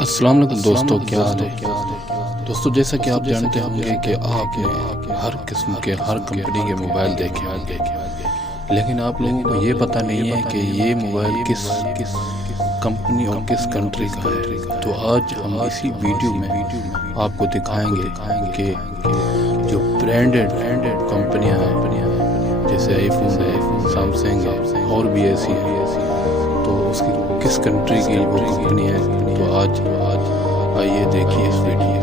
अस्सलाम वालेकुम दोस्तों, क्या हाल है। दोस्तों, जैसा कि आप जानते होंगे कि आपने हर किस्म के हर कंपनी के मोबाइल देखे होंगे, लेकिन आप लोगों को ये पता नहीं है कि ये मोबाइल किस किस कंपनी और किस कंट्री का है। तो आज हम इसी वीडियो में आपको दिखाएंगे कि जो ब्रांडेड कंपनियां हैं जैसे आईफोन है, सैमसंग है और भी ऐसी है, तो उसकी किस कंट्री की वो कंपनी है। तो आज आइए देखिए इस वीडियो।